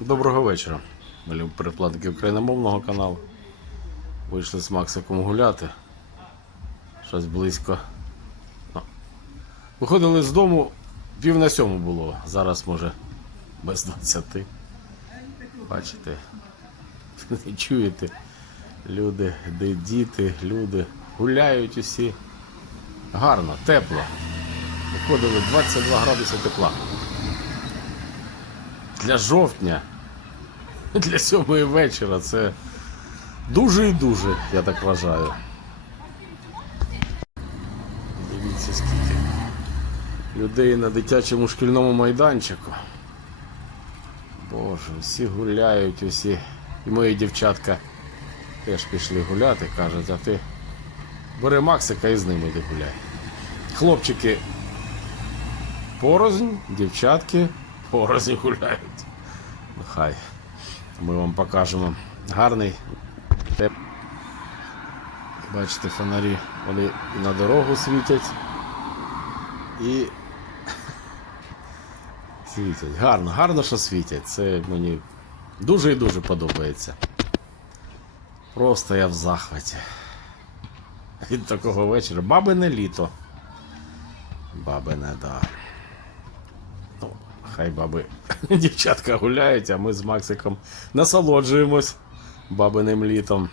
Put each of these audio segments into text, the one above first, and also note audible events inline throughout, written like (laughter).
Доброго вечора. Малі переплатники україномовного каналу. Вийшли з Максиком гуляти. Щось близько. Ну. Виходили з дому, пів на сьому було. Зараз може без 20. Бачите, (laughs) не чуєте. Люди, де діти, люди гуляють усі. Гарно, тепло. Виходили 22 градуси тепла. Для жовтня, для сьомої вечора це дуже і дуже, я так вважаю. Дивіться, скільки людей на дитячому шкільному майданчику. Боже, всі гуляють, усі. І мої дівчатка теж пішли гуляти, кажуть, а ти бери Максика і з ними йди гуляй. Хлопчики порознь, дівчатки порознь гуляють. Хай. Ми вам покажемо гарний. теп- Бачите, фонарі вони і на дорогу світять. І (laughs) світять. Гарно, гарно, що світять. Це мені дуже і дуже подобається. Просто я в захваті. Від такого вечора. Бабине літо. Бабине, да. Ну, хай баби (laughs) дівчатка гуляють, а ми з Максиком насолоджуємось бабиним літом.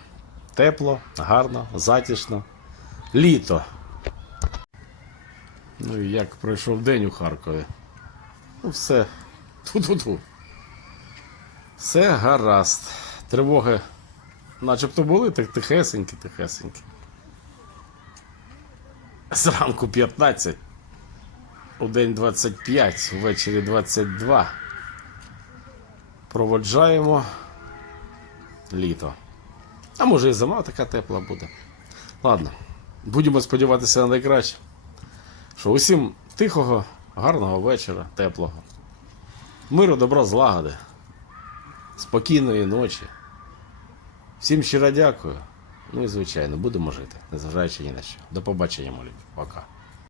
Тепло, гарно, затишно. Літо. Ну і як пройшов день у Харкові. Ну, все. Ту-ту-ту. Все гаразд. Тривоги начебто були, так тихесенькі, тихесенькі. Зранку 15. У день 25, ввечері 22. Проводжаємо літо. А може і зима така тепла буде. Ладно, будемо сподіватися на найкраще. Що усім тихого, гарного вечора, теплого. Миру, добра, злагоди. Спокійної ночі. Всім щиро дякую. Ну і звичайно, будемо жити, незважаючи ні на що. До побачення, молі. Пока.